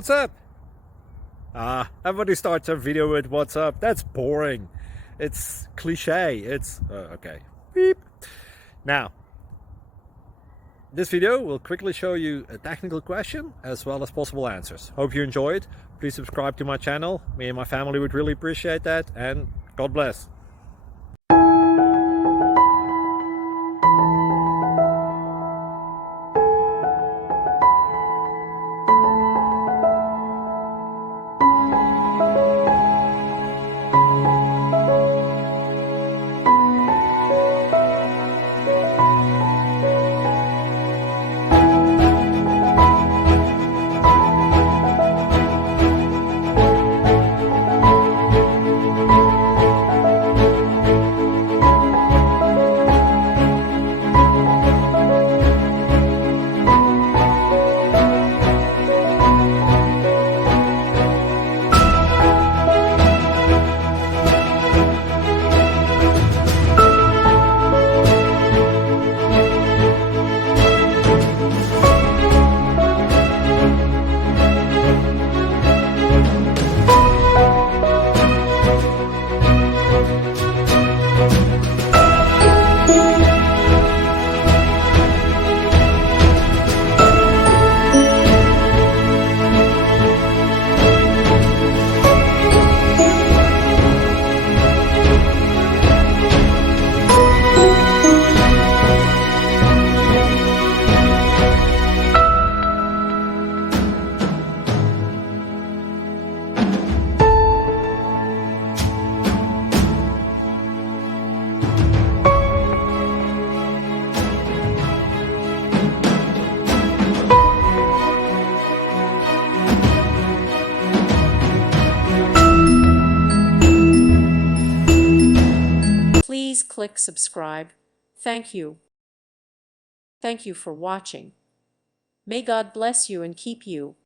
What's up? Everybody starts a video with what's up. That's boring. It's cliche. It's okay. Beep. Now, this video will quickly show you a technical question as well as possible answers. Hope you enjoy it. Please subscribe to my channel. Me and my family would really appreciate that, and God bless. Please click subscribe. Thank you. Thank you for watching. May God bless you and keep you.